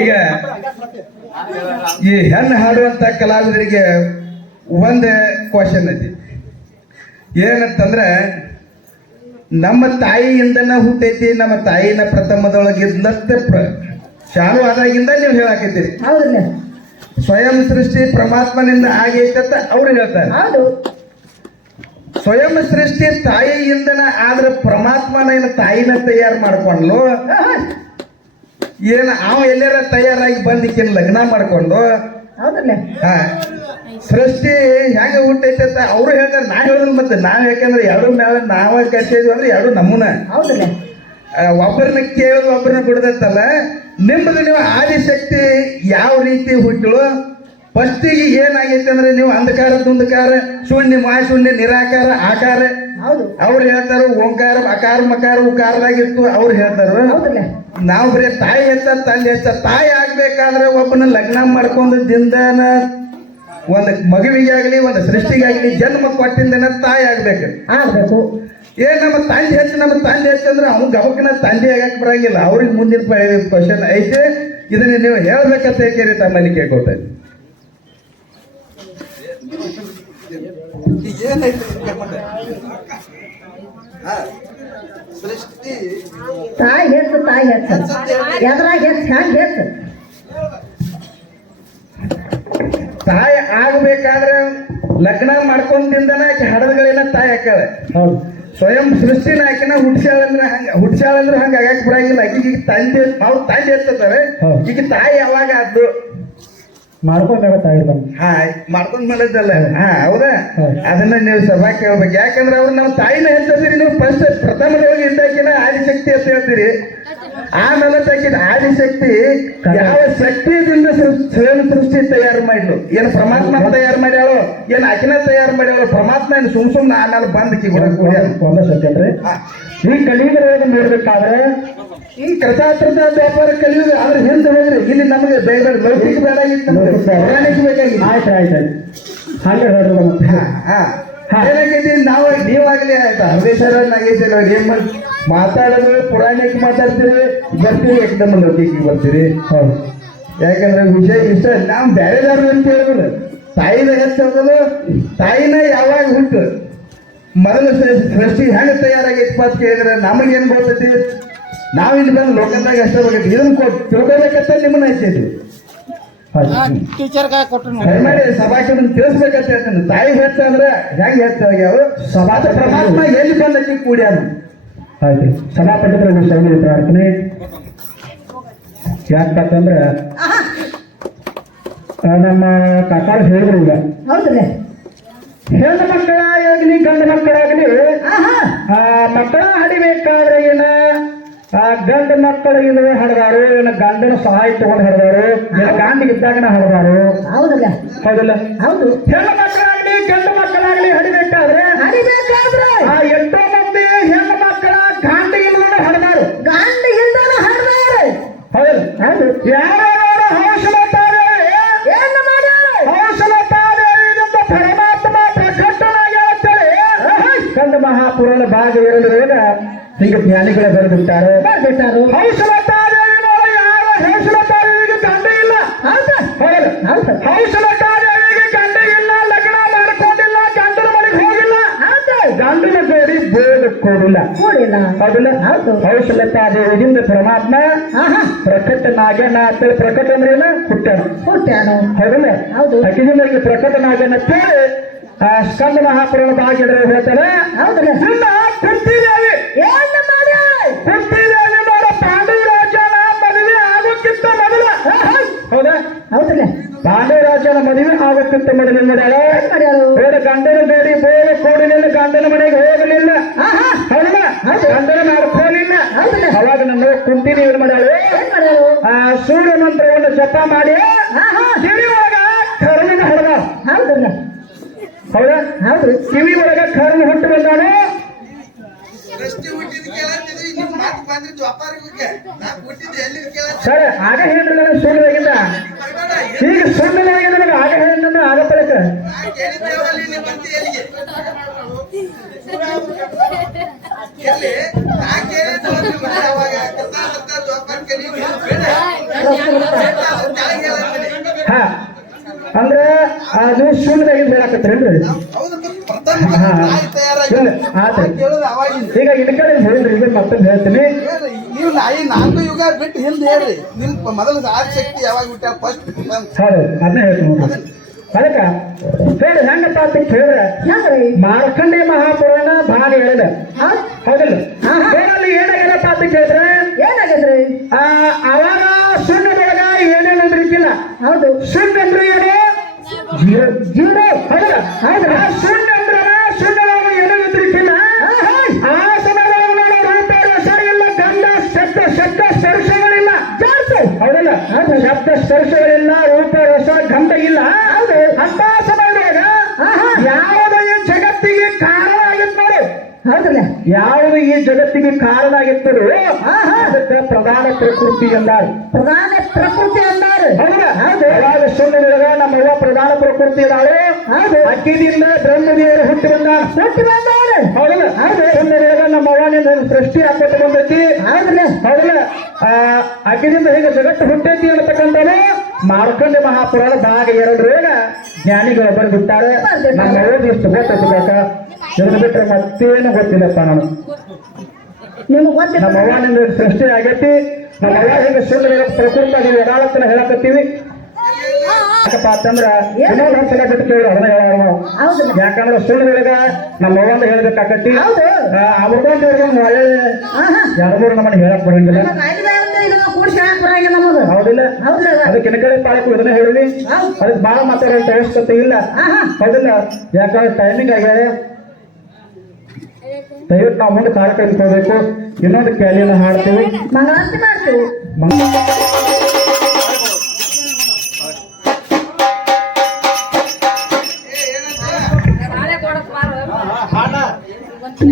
ಈಗ ಈ ಹೆಣ್ಣು ಹಾಡುವಂತ ಕಲಾವಿದರಿಗೆ ಒಂದು ಕ್ವಶನ್ ಐತಿ ಏನಂತಂದ್ರೆ ನಮ್ಮ ತಾಯಿಯಿಂದನ ಹುಟ್ಟೈತಿ ನಮ್ಮ ತಾಯಿನ ಪ್ರಥಮದೊಳಗಿದ್ಲತ್ತೆ ಪ್ರ ಚಾಲು ಆದಾಗಿಂದ ನೀವು ಹೇಳಾಕೈತಿರಿ ಸ್ವಯಂ ಸೃಷ್ಟಿ ಪರಮಾತ್ಮನಿಂದ ಆಗೈತೆ ಅಂತ ಅವ್ರು ಹೇಳ್ತಾರೆ. ಸ್ವಯಂ ಸೃಷ್ಟಿ ತಾಯಿಯಿಂದನ ಆದ್ರೆ ಪರಮಾತ್ಮನ ತಾಯಿನ ತಯಾರು ಮಾಡ್ಕೊಂಡ್ಲು. ಏನ ಅವ ಎಲ್ಲಾರ ತಯಾರಾಗಿ ಬಂದಿಕ್ಕೇನು ಲಗ್ನ ಮಾಡ್ಕೊಂಡು? ಹೌದಲ್ಲ? ಹಾ. ಸೃಷ್ಟಿ ಹೆಂಗ ಹುಟ್ಟೈತೆ ಅಂತ ಅವ್ರು ಹೇಳ್ತಾರೆ ನಾ ಹೇಳೋದು ಮತ್ತೆ ನಾವ್ ಯಾಕಂದ್ರೆ ಎರಡು ಮೇಲೆ ನಾವ ಕಟ್ಟಿದ್ವಿ ಅಂದ್ರೆ ಎರಡು ನಮೂನ ಹೌದಲ್ಲ? ಒಬ್ಬರನ್ನ ಕೇಳೋದು ಒಬ್ಬರನ್ನ ಬಿಡದತ್ತಲ್ಲ ನಿಮ್ಮದು ನೀವು ಆದಿಶಕ್ತಿ ಯಾವ ರೀತಿ ಹುಟ್ಟಳು ಫಸ್ಟಿಗೆ ಏನಾಗೈತೆ ಅಂದ್ರೆ ನೀವು ಅಂಧಕಾರ ದುಂಧಕಾರ ಶೂನ್ಯ ಮಹಾಶೂನ್ಯ ನಿರಾಕಾರ ಆಕಾರ. ಅವ್ರು ಹೇಳ್ತಾರ ಓಂಕಾರ ಅಕಾರ ಮಕಾರ ಉಕಾರದಾಗಿತ್ತು ಅವ್ರು ಹೇಳ್ತಾರ? ನಾವು ಬರೀ ತಾಯಿ ಹೆಚ್ಚ ತಂದೆ ಹೆಚ್ಚ. ತಾಯಿ ಆಗ್ಬೇಕಾದ್ರೆ ಒಬ್ಬನ ಲಗ್ನ ಮಾಡ್ಕೊಂಡು ದಿಂದನ ಒಂದು ಮಗುವಿಗಾಗ್ಲಿ ಒಂದು ಸೃಷ್ಟಿಗಾಗ್ಲಿ ಜನ್ಮ ಕೊಟ್ಟಿಂದನ ತಾಯಿ ಆಗ್ಬೇಕು. ಆಗ್ಬೇಕು. ಏ ನಮ್ಮ ತಂದೆ ಹೆಚ್ಚು ನಮ್ಮ ತಂದೆ ಹೆಚ್ಚು ಅಂದ್ರೆ ಅವ್ನು ಗಬಕ್ಕನ ತಂದೆ ಆಗಕ್ ಬರಂಗಿಲ್ಲ. ಅವ್ರಿಗೆ ಮುಂದಿನ ಕ್ವಶನ್ ಐತೆ. ಇದನ್ನ ನೀವು ಹೇಳ್ಬೇಕಂತ ಕೇಳಿ ತಮ್ಮಲ್ಲಿ ಕೇಳ್ಕೊತಾ ಇದ್ದೀನಿ. ಸೃಷ್ಟಿ ತಾಯಿ ಹೆಚ್ಚು ತಾಯಿ ಹೆಚ್ಚು ಎದ್ರಾಗ ಹೆಚ್ಚು ಹ್ಯಾಂಗ ಹೆಚ್ಚು ತಾಯಿ ಆಗ್ಬೇಕಾದ್ರೆ ಲಗ್ನ ಮಾಡ್ಕೊಂಡಿಂದನ ಆಕೆ ಹಡದಗಳಿನ ತಾಯಿ ಹಾಕಾಳೆ ಹೌದು. ಸ್ವಯಂ ಸೃಷ್ಟಿನ ಆಕಿನ ಹುಟ್ಸ್ಯಾಳಂದ್ರೆ ಹಂಗ ಹುಟ್ಸ್ಯಾಳಂದ್ರೆ ಹಂಗ ಆಗಕ್ ಬರಂಗಿಲ್ಲ ಆಕಿಗೆ ಈಗ ತಂದೆ ಅವ್ರು ತಂದೆ ಅಂತಾರೆ ಹೌದು. ಈಗ ತಾಯಿ ಯಾವಾಗ ಆದ್ದು ಮಾಡ್ಕೊಂಡಾಗ ತಾಯಿ ಬಂದು ಹಾ ಮಾಡ್ಕೊಂಡ್ ಮೇಲೆ ಹಾ ಹೌದಾ? ಅದನ್ನ ನೀವು ಸಭಾ ಕೇಳ್ಬೇಕು. ಯಾಕಂದ್ರೆ ಅವ್ರು ನಮ್ಮ ತಾಯಿನ ಹೇಳ್ತಿದ್ದೀರಿ ನೀವು ಫಸ್ಟ್ ಪ್ರಥಮದೊಳಗೆ ಇದ್ದಾಕಿನ ಆದಿಶಕ್ತಿ ಅಂತ ಹೇಳ್ತೀರಿ. ಆಮೇಲೆ ತಾಕಿನ ಆದಿಶಕ್ತಿ ಯಾವ ಶಕ್ತಿಯಿಂದ ಸ್ವಯಂ ಸೃಷ್ಟಿ ತಯಾರು ಮಾಡ್ಲು ಏನು ಪರಮಾತ್ಮ ತಯಾರು ಮಾಡ್ಯಾಳು? ಏನು ಅಕಿನ ತಯಾರು ಮಾಡ್ಯಾಳು? ಪರಮಾತ್ಮ ಏನು ಸುಮ್ ಸುಮ್ನೆ ಆಮೇಲೆ ಬಂದ್ ಸತ್ಯನ್ರಿ ಈ ಕಲಿಯುಗದೊಳಗೆ ನೋಡ್ಬೇಕಾದ್ರೆ ಈ ಕೃತಾತ್ರದ ವ್ಯಾಪಾರ ಕಲಿಯುವ ಆದ್ರೆ ಹಿಂದೆ ಹೋಗ್ರಿ. ಇಲ್ಲಿ ನಮಗೆ ಬೇಡ ಲೌಕಿಕ ಪೌರಾಣಿಕ ಬೇಕಾಗಿತ್ತು. ಆಯ್ತು ಆಯ್ತು ಆಯ್ತು. ಹಂಗೆ ಹೇಳ್ರಿ ಹಾ. ನಾವು ನೀವಾಗಲಿ ಆಯ್ತಾ? ಹರದೇಶ್ವರ ನಾಗೇಶ್ವರ, ಅವ್ರು ಏನ್ ಮಾತಾಡೋದು ಪುರಾಣಕ್ಕೆ ಮಾತಾಡ್ತೀರಿ, ಬರ್ತೀರಿ ಏಕದಮ್ ಲೋಕಿಗೆ ಬರ್ತೀರಿ. ಹೌದು. ಯಾಕಂದ್ರೆ ವಿಷಯ ಇಷ್ಟ. ನಾವು ಬೇರೆದಾರು ಅಂತ ಹೇಳಿದ್ರು, ತಾಯಿನ ಹೆಚ್ಚೋದಲ್ಲ ತಾಯಿನ ಯಾವಾಗ ಹುಟ್ಟು? ಮೊದಲು ಸೃಷ್ಟಿ ಹೆಂಗ ತಯಾರಾಗೈತಿ ಅಂತ ಕೇಳಿದ್ರೆ ನಮಗೇನ್ ಗೊತ್ತೈತಿ? ನಾವಿಲ್ಲಿ ಬಂದು ಲೋಕದಾಗ ಅಷ್ಟೇ ಹೋಗೈತಿ ಇದನ್ನ ತಿಳ್ಕೊಬೇಕಂತ ನಿಮ್ಮನ್ನ ಹಚ್ಚಿದ್ವಿ. ಟೀಚರ್ ದಯಮಾಡಿ ತಿಳಿಸ್ಬೇಕಂತ ಹೇಳ್ತೇನೆ. ತಾಯಿ ಹೆಚ್ಚ ಅಂದ್ರೆ ಹೆಂಗ್ ಹೆಚ್ಚಾಗ್ಯಾವ ಸಭಾದ ಪರಮಾತ್ಮ ಎಲ್ಲಿ ಬಂದಕ್ಕೆ ಕೂಡ್ಯಾನ ಆಯ್ತು. ಸಭಾಪತಿಗಳ ವಿಷಯ ಪ್ರಾರ್ಥನೆ ಆ, ನಮ್ಮ ಕಾಕಾರು ಹೇಳಿದ್ರು ಈಗ. ಹೌದ್ರಿ. ಹೆಣ್ಣು ಮಕ್ಕಳಾಗಲಿ ಗಂಡು ಮಕ್ಕಳಾಗಲಿ ಆ ಮಕ್ಕಳ ಹಡಿಬೇಕಾದ್ರೆ ಏನ? ಆ ಗಂಡ ಮಕ್ಕಳು ಇಲ್ಲದೆ ಹಡದಾರು ನನ್ನ ಗಂಡನ ಸಹಾಯ ತಗೊಂಡು ಹಡದಾರು ನನ್ನ ಗಂಡಿಗೆ ಇದ್ದಾಗನ ಹಡದಾರು ಹೌದಲ್ಲ? ಹೌದಲ್ಲ? ಹೌದು. ಹೆಣ್ಣು ಮಕ್ಕಳಾಗ್ಲಿ ಗಂಡು ಮಕ್ಕಳಾಗ್ಲಿ ಹಡಿಬೇಕಾದ್ರೆ ಹಡಿಬೇಕಾದ್ರೆ ಆ ಎಷ್ಟೋ ಮಂದಿ ಹೆಣ್ಣು ಮಕ್ಕಳ ಗಾಂಡಿಗೆ ಹಡದಾರು ಗಂಡ ಇಲ್ಲದ ಹಡದಾರು ಹೌದು. ಹೌದು. ಯಾರು ಮಹಾಪುರಾಣ ಭಾಗ ಎರಡರೊಳಗ ಹೀಗೆ ಜ್ಞಾನಿಗಳೇ ಬರೆದಿದ್ದಾರೆ. ಬರ್ಬಿಟ್ಟಾರು ಗಂಡನ ಜೋಡಿ ಬೋಧ ಕೊಡಿಲ್ಲ ಕೂಡಿಲ್ಲ ಹೌದಲ್ಲ. ಹೌಸಲತಾದೇವಿಯಿಂದ ಪರಮಾತ್ಮ ಆಹಾ. ಪ್ರಕಟನಾಗ್ಯಾನ ಅಂತೇಳಿ ಪ್ರಕಟ ಅಂದ್ರೆ ಹುಟ್ಟಾನ ಹುಟ್ಟ್ಯಾನು. ಹೌದಲ್ಲ? ಹೌದು. ಪ್ರಕಟನಾಗ್ಯಾನ ಅಂತೇಳಿ ಆ ಸ್ಕಂದ ಮಹಾಪುರಾಣ ಭಾಗ್ಯದ ಹೇಳ್ತಾರೆ ಹೌದಲ್ಲ? ರಾಜನ ಮದುವೆ ಆಗೋಕ್ಕಿಂತ ಮೇಡಮ್ ಮಾಡ್ಯಾರು ಹೋದ ಗಂಡನ ಬೇಡಿ ಬೇರೆ ಕೋಡಿನಿಂದ ಗಂಡನ ಮನೆಗೆ ಹೋಗಲಿಲ್ಲ. ಹೌದಲ್ಲ. ಗಂಡನ ಮಾಡ್ಕೋಲಿಲ್ಲ ಅವಾಗ ನಮ್ಮ ಕುಂತಿನಿ ಏನ್ ಮಾಡ್ಯಾಳು ಏನ್ ಮಾಡ್ಯಾರು ಆ ಸೂರ್ಯ ಮಂತ್ರವನ್ನು ಜಪ ಮಾಡಿ. ಕಿವಿ ಒಳಗ ಹೊಡೆದ ಹೌದಲ್ಲ ಹೌದಾ ಹೌದು? ಕಿವಿ ಒಳಗ ಕರ್ಣ ಹುಟ್ಟು ಬಂದಾನು. ಮಾತು ಬಂದಿದ್ದು ವ್ಯಾಪಾರಿಗಳಿಗೆ ನಾ ಎಲ್ಲಿ ಕೇಳತ್ತ ಸರ್ ಆಗ ಈಗ ಸುಳ್ಳದಾಗಿಂದ ನನಗೆ ಆಗ ಹೇಳಿದ ಆಗ ಪಡಕ ನಾ ಕೇಳಿದ್ದೆ ಯಾವಲ್ಲಿ ನೀ ಬಂದಿ ಎಲ್ಲಿಗೆ? ಎಲ್ಲಿ? ನಾ ಕೇಳಿದ್ದು ಒಂದು ಮನೆ ಅವಾಗ ಕರ್ನಾಟಕ ವ್ಯಾಪಾರ ಕಲಿ ಬೇಡ ಕೆಳಗೆ ಹೇಳತ್ತೀನಿ. ಹಾ. ಅಂದ್ರೆ ಅದು ಶೂನ್ಯದಾಗಿಂದ ಅವಾಗಿಂದ ಈಗ ಇಟ್ಕಡೆ ಹೇಳಿದ್ರಿ ಇದನ್ನ ಇದು ಮತ್ತೊಂದು ಹೇಳ್ತೀನಿ. ನೀವು ನಾಯಿ ನಾಲ್ಕು ಯುಗ ಬಿಟ್ಟು ಹಿಂದೆ ಹೇಳ್ರಿ. ನಿಮ್ ಮೊದಲು ಆಸಕ್ತಿ ಯಾವಾಗ ಬಿಟ್ಟ ಫಸ್ಟ್ ಹೌದು ಅದನ್ನ ಹೇಳ್ತೀನಿ. ಅದಕ್ಕ ಹೇಳಿ ಹೆಂಗಪ್ಪ ಅಂತ ಹೇಳಿದ್ರೆ ಹೆಂಗ್ರಿ ಮಾರ್ಕಂಡೇ ಮಹಾಪುರಾಣ ಭಾಗ ಹೇಳಿದೆ. ಹೌದಿಲ್ಲ? ಹೇಳಲ್ಲಿ ಏನಾಗ್ಯದಪ್ಪ ಅಂತ ಕೇಳಿದ್ರೆ ಏನಾಗೈತ್ರಿ ಆ, ಅವಾಗ ಶೂನ್ಯದೊಳಗ ಏನೇನು ಇದ್ರಿಕ್ಕಿಲ್ಲ ಹೌದು. ಸುಣ್ಣ ಅಂದ್ರೆ ಜೀರೋ ಹೌದಲ್ಲ ಹೌದ್ರ ಶೂನ್ಯ ಅಂದ್ರೆ ಶೂನ್ಯದೊಳಗ ಏನೂ ಇದ್ರಿಕ್ಕಿಲ್ಲ ಆ ರೂಪ ರಸ ಇಲ್ಲ ಗಂಧ ಶಬ್ದ ಶಬ್ದ ಸ್ಪರ್ಶಗಳಿಲ್ಲ. ಜಾಸ್ತಿ. ಹೌದಲ್ಲ? ಶಬ್ದ ಸ್ಪರ್ಶಗಳಿಲ್ಲ ರೂಪ ರಸ ಗಂಧ ಇಲ್ಲ. ಹೌದು. ಅಂತ ಸಮಯದೊಳಗ ಯಾವುದು ಈ ಜಗತ್ತಿಗೆ ಕಾರಣ ಆಗಿತ್ತು ನೋಡು. ಹೌದಲ್ಲ? ಯಾವುದು ಈ ಜಗತ್ತಿಗೆ ಕಾರಣ ಆಗಿತ್ತದು ಅದಕ್ಕೆ ಪ್ರಧಾನ ಪ್ರಕೃತಿ ಎಂದಾರು ಪ್ರಧಾನ ಪ್ರಕೃತಿ ಅವಾಗ ನಮ್ಮ ಅವ್ವ ಪ್ರಧಾನ ಪ್ರಕೃತಿ ಇದಾಳೆ ಹೌದು ಅಕ್ಕಿದಿಂದ ಬ್ರಹ್ಮದೇವರು ಹುಟ್ಟಿ ಬಂದ. ಹುಟ್ಟಿ ಬಂದಾಳೆ ಹೌದಲ್ಲ? ಆದ್ರೆ ಸುಮ್ಮನಿದಾಗ ನಮ್ಮ ಅವ್ವನಿಂದ ಸೃಷ್ಟಿ ಹಾಕೋತ ಬಂದೈತಿ ಹೌದಲ್ಲ? ಅಕ್ಕಿದಿಂದ ಹೇಗೆ ಜಗತ್ತು ಹುಟ್ಟೈತಿ ಅನ್ನತಕ್ಕಂಥದ್ದು ಮಾರ್ಕಂಡ ಮಹಾಪುರಾಣ ಭಾಗ ಎರಡರೊಳಗ ಜ್ಞಾನಿಗಳು ಬರ್ಬಿಟ್ಟಾರೆ ನಮ್ಮ ಓದಿ ಇಷ್ಟು ಗೊತ್ತೈತಿ ಬೇಕಾ ಇದನ್ನ ಬಿಟ್ಟರೆ ಮತ್ತೇನು ಗೊತ್ತಿಲ್ಲಪ್ಪ ನಾನು ನಿಮ್ಗೆ ಗೊತ್ತಿಲ್ಲ. ನಮ್ಮ ಅವ್ವನಿಂದ ಸೃಷ್ಟಿ ಆಗೈತಿ. ನಮ್ಮ ಅವ್ವ ಹೆಂಗೆ ಸುಂದರ ಪ್ರಕೃತಿ ಹೇಳಕತ್ತೀವಿ. ಯಾಕಪ್ಪ ಅಂತಂದ್ರ ಒಂದ್ಸಲ ಬಿಟ್ಟು ಕೇಳಿ ಅದನ್ನ ಯಾಕಂದ್ರ ಯಾಕಂದ್ರೆ ಹೇಳಿದ ನಮ್ಮ ಅವ್ವಂದ ಹೇಳ್ಬೇಕಾಕತಿ ಹೌದು. ಅವ್ರಗೊಂದು ಒಳ್ಳೆ ಆಹಾ. ಎರಡು ಮೂರು ನಮ್ಮನ್ನ ಹೇಳಕ್ ಬರಂಗಿಲ್ಲ. ಹೌದಿಲ್ಲ. ಅದಕ್ಕೆ ಪಾಳಕು ಇದನ್ನ. ಅದಕ್ಕೆ ಬಾಳ ಮಾತಾಡೋ ಅವಶ್ಯಕತೆ ಇಲ್ಲ. ಹೌದಿಲ್ಲ. ಯಾಕಂದ್ರೆ ಟೈಮಿಂಗ್ ದಯವಿಟ್ಟು ನಾವು ಮುಂದೆ ಕಾರ್ಯಕ್ರಮ ಹೋಗ್ಬೇಕು. ಇನ್ನೊಂದು ಕ್ಯಾಲಿಯನ್ನು ಹಾಡ್ತೀವಿ. ಮಂಗಳಾರತಿ ಮಾಡ್ತೀವಿ.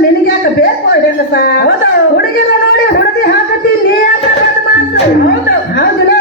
ನಿನಗೆ ಯಾಕೆ ಬೇಕು ಹೆಂಗಸ ಹುಡುಗಿನ ನೋಡಿ ಹುಡುಗಿ ಹಾಕತಿ ನೀ ಯಾಕ ಹೌದು. ಹೌದಿಲ್ಲ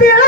Yeah.